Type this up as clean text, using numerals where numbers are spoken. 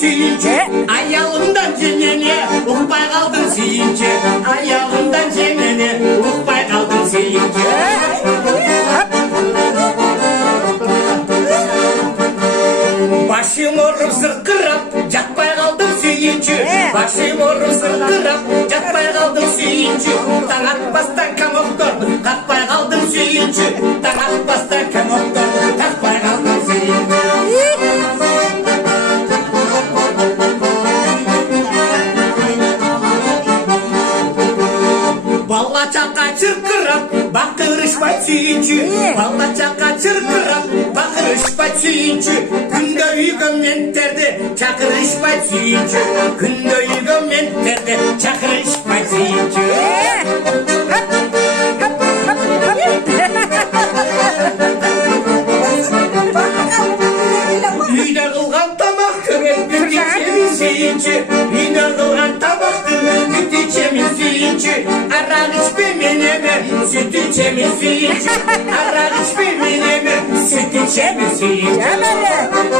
suyunca ayağımdan cenene uqbay qaldım suyunca ayağımdan cenene uqbay qaldım suyunca başım orup sırqırap jatpay qaldım suyunca başım orup sırqırap jatpay qaldım suyunca taң atпастан камокторду тақпай қалдым сүйінші таң атпастан камокторду тақпай қалдым сүйінші бала чақа чырқырап бақырышпай сүйінші бала чақа чырқырап бақырышпай сүйінші күнде үйге менттерді чақырышпай сүйінші күнде үйге менттерді чақырышпай сүйінші үйде қылған тамақты бүті жемін сүйінші үйде қылған тамақты бүті жемін сүйінші арақ ішпеймен емер сүт ішемін сүйінші арақ ішпеймен емер сүт ішемін сүйінші